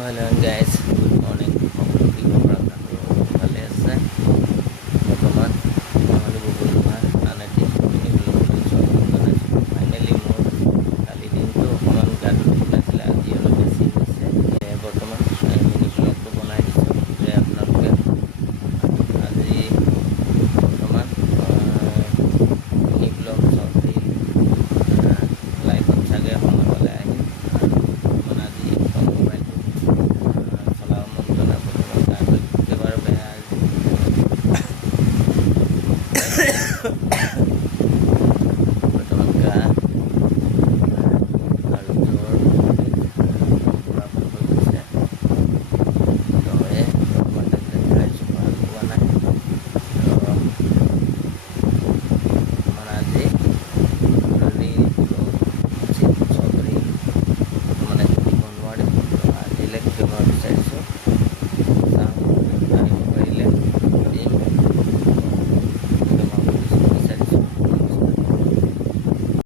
Hello guys, good morning. সকলো কি খবৰ আপোনালোকৰ ভালে আছে? বৰ্তমান আমালৈ গুগল আনেটি ফাইনেলি মোৰ কালি দিনটো অকণমান গাটো ঠিক নাছিলে, আজি অলপ বেছি হৈছে। বৰ্তমান মিনি ব্লগটো বনাই দিছোঁ যে আপোনালোকে আজি বৰ্তমান মিনি ব্লগ চৰ্ট লাইভত চাগে সময় পালে আহিম। Let's go outside.